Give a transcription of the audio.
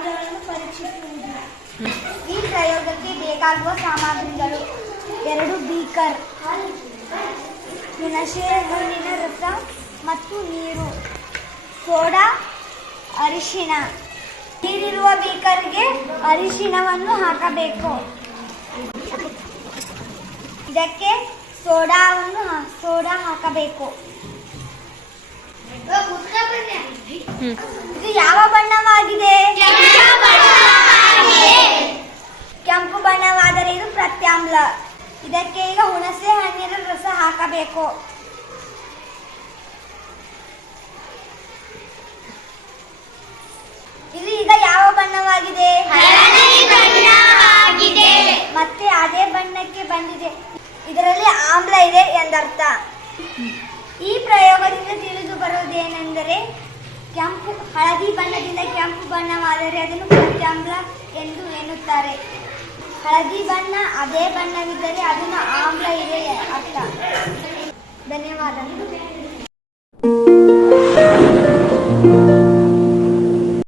ಖಾದ್ಯಗಳನ್ನು ಪರೀಕ್ಷಿಸುವುದು. ಈ ಪ್ರಯೋಗಕ್ಕೆ ಬೇಕಾಗುವ ಸಾಮಗ್ರಿಗಳು: 2 ಬೀಕರ್, ಹುಣಸೆ ಹಣ್ಣಿನ ರಸ ಮತ್ತು ನೀರು, ಸೋಡಾ, ಅರಿಶಿಣ. ನೀರಿರುವ ಬೀಕರ್ಗೆ ಅರಿಶಿಣವನ್ನು ಹಾಕಬೇಕು. ಇದಕ್ಕೆ ಸೋಡಾ ಹಾಕಬೇಕು. ಇದು ಯಾವ ಬಣ್ಣವಾಗಿದೆ? ಕೆಂಪು ಬಣ್ಣವಾದರೆ ಇದು ಪ್ರತ್ಯಾಮ್ಲ. ಇದಕ್ಕೆ ಈಗ ಹುಣಸೆ ಹಣ್ಣಿನ ರಸ ಹಾಕಬೇಕು. ಇದು ಈಗ ಯಾವ ಬಣ್ಣವಾಗಿದೆ? ಮತ್ತೆ ಅದೇ ಬಣ್ಣಕ್ಕೆ ಬಂದಿದೆ. ಇದರಲ್ಲಿ ಆಮ್ಲ ಇದೆ ಎಂದರ್ಥ. ಈ ಪ್ರಯೋಗದಿಂದ ತಿಳಿದು ಬರುವುದೇನೆಂದರೆ, ಹಳದಿ ಬಣ್ಣದಿಂದ ಕೆಂಪು ಬಣ್ಣವಾದರೆ ಅದನ್ನು ಪ್ರತ್ಯಾಮ್ಲ ಎಂದು ಎನ್ನುತ್ತಾರೆ. ಹಳದಿ ಬಣ್ಣ ಅದೇ ಬಣ್ಣವಿದ್ದರೆ ಅದನ್ನು ಆಮ್ಲ ಇದೆ ಅರ್ಥ. ಧನ್ಯವಾದ.